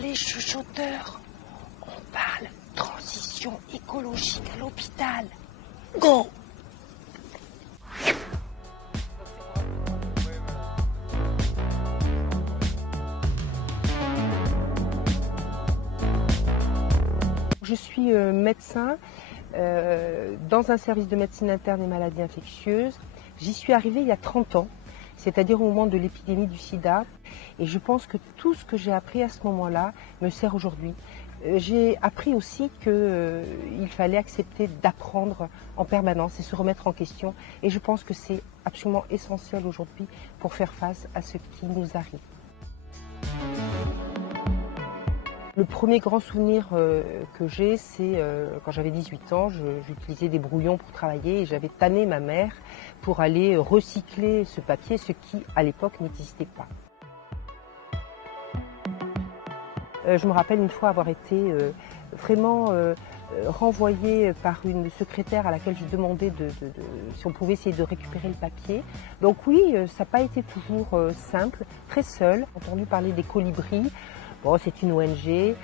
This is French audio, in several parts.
les chuchoteurs, on parle transition écologique à l'hôpital. Go! Je suis médecin dans un service de médecine interne et maladies infectieuses. J'y suis arrivée il y a 30 ans, c'est-à-dire au moment de l'épidémie du sida. Et je pense que tout ce que j'ai appris à ce moment-là me sert aujourd'hui. J'ai appris aussi qu'il fallait accepter d'apprendre en permanence et se remettre en question. Et je pense que c'est absolument essentiel aujourd'hui pour faire face à ce qui nous arrive. Le premier grand souvenir que j'ai, c'est quand j'avais 18 ans, j'utilisais des brouillons pour travailler et j'avais tanné ma mère pour aller recycler ce papier, ce qui à l'époque n'existait pas. Je me rappelle une fois avoir été vraiment renvoyée par une secrétaire à laquelle je demandais si on pouvait essayer de récupérer le papier. Donc oui, ça n'a pas été toujours simple, très seule. J'ai entendu parler des colibris. Bon, c'est une ONG qui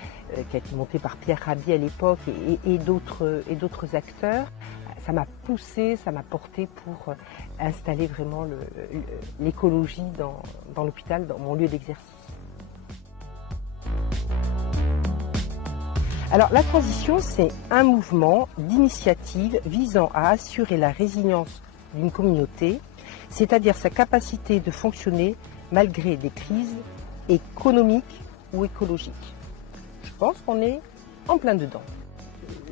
a été montée par Pierre Rabhi à l'époque et d'autres acteurs. Ça m'a poussée, ça m'a portée pour installer vraiment l'écologie dans l'hôpital, dans mon lieu d'exercice. Alors la transition, c'est un mouvement d'initiative visant à assurer la résilience d'une communauté, c'est-à-dire sa capacité de fonctionner malgré des crises économiques ou écologiques. Je pense qu'on est en plein dedans.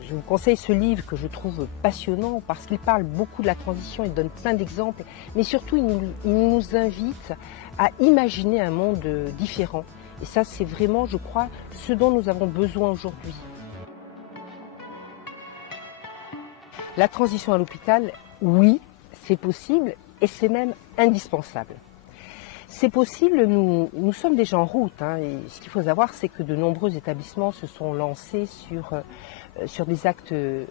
Je vous conseille ce livre que je trouve passionnant parce qu'il parle beaucoup de la transition, il donne plein d'exemples, mais surtout il nous invite à imaginer un monde différent. Et ça, c'est vraiment, je crois, ce dont nous avons besoin aujourd'hui. La transition à l'hôpital, oui, c'est possible et c'est même indispensable. C'est possible, nous sommes déjà en route. Et ce qu'il faut savoir, c'est que de nombreux établissements se sont lancés sur des actes de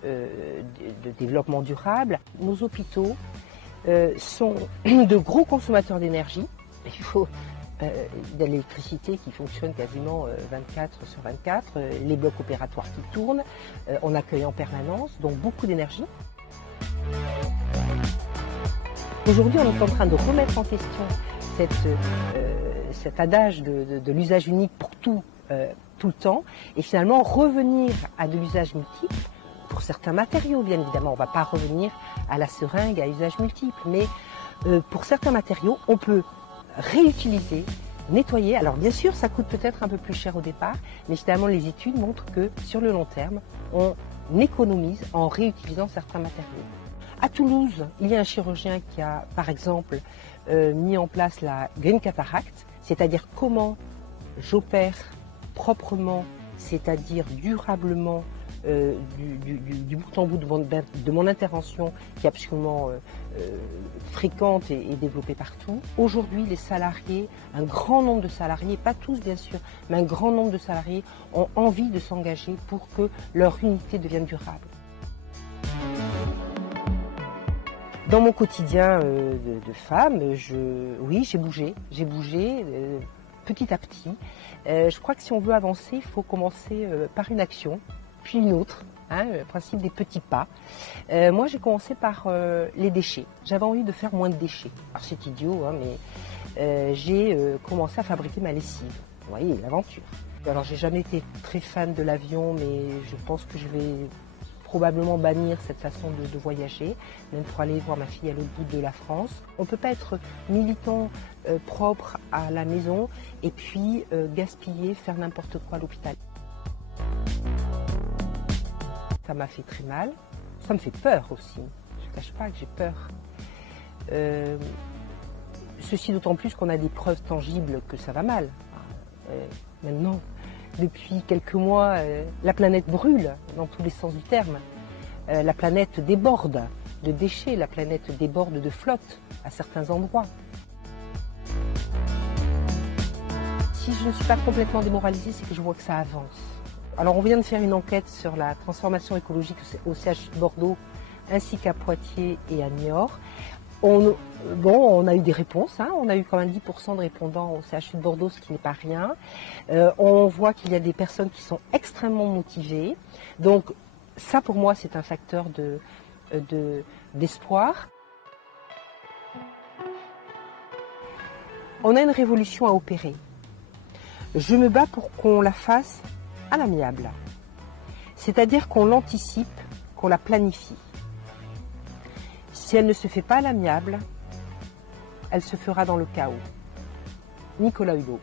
développement durable. Nos hôpitaux sont de gros consommateurs d'énergie. Il faut de l'électricité qui fonctionne quasiment 24 sur 24, les blocs opératoires qui tournent, on accueille en permanence, donc beaucoup d'énergie. Aujourd'hui, on est en train de remettre en question cet adage de l'usage unique pour tout le temps, et finalement revenir à de l'usage multiple, pour certains matériaux bien évidemment, on ne va pas revenir à la seringue à usage multiple, mais pour certains matériaux, on peut réutiliser, nettoyer. Alors bien sûr, ça coûte peut-être un peu plus cher au départ, mais finalement les études montrent que sur le long terme, on économise en réutilisant certains matériaux. À Toulouse, il y a un chirurgien qui a, par exemple, mis en place la Green Cataract, c'est-à-dire comment j'opère proprement, c'est-à-dire durablement, du bout en bout de mon intervention qui est absolument fréquente et développée partout. Aujourd'hui, les salariés, un grand nombre de salariés, pas tous bien sûr, mais un grand nombre de salariés ont envie de s'engager pour que leur unité devienne durable. Dans mon quotidien de femme, oui, j'ai bougé petit à petit. Je crois que si on veut avancer, il faut commencer par une action, puis une autre, le principe des petits pas. Moi, j'ai commencé par les déchets. J'avais envie de faire moins de déchets. Alors c'est idiot, mais j'ai commencé à fabriquer ma lessive. Vous voyez, l'aventure. Alors j'ai jamais été très fan de l'avion, mais je pense que je vais probablement bannir cette façon de voyager, même pour aller voir ma fille à l'autre bout de la France. On ne peut pas être militant propre à la maison et puis gaspiller, faire n'importe quoi à l'hôpital. Ça m'a fait très mal, ça me fait peur aussi, je ne cache pas que j'ai peur. Ceci d'autant plus qu'on a des preuves tangibles que ça va mal. Maintenant, depuis quelques mois, la planète brûle dans tous les sens du terme. La planète déborde de déchets, la planète déborde de flotte à certains endroits. Si je ne suis pas complètement démoralisée, c'est que je vois que ça avance. Alors on vient de faire une enquête sur la transformation écologique au CHU de Bordeaux, ainsi qu'à Poitiers et à Niort. On a eu des réponses, hein. On a eu quand même 10% de répondants au CHU de Bordeaux, ce qui n'est pas rien. On voit qu'il y a des personnes qui sont extrêmement motivées. Donc ça, pour moi, c'est un facteur d'espoir. On a une révolution à opérer. Je me bats pour qu'on la fasse à l'amiable. C'est-à-dire qu'on l'anticipe, qu'on la planifie. Si elle ne se fait pas à l'amiable, elle se fera dans le chaos. Nicolas Hulot.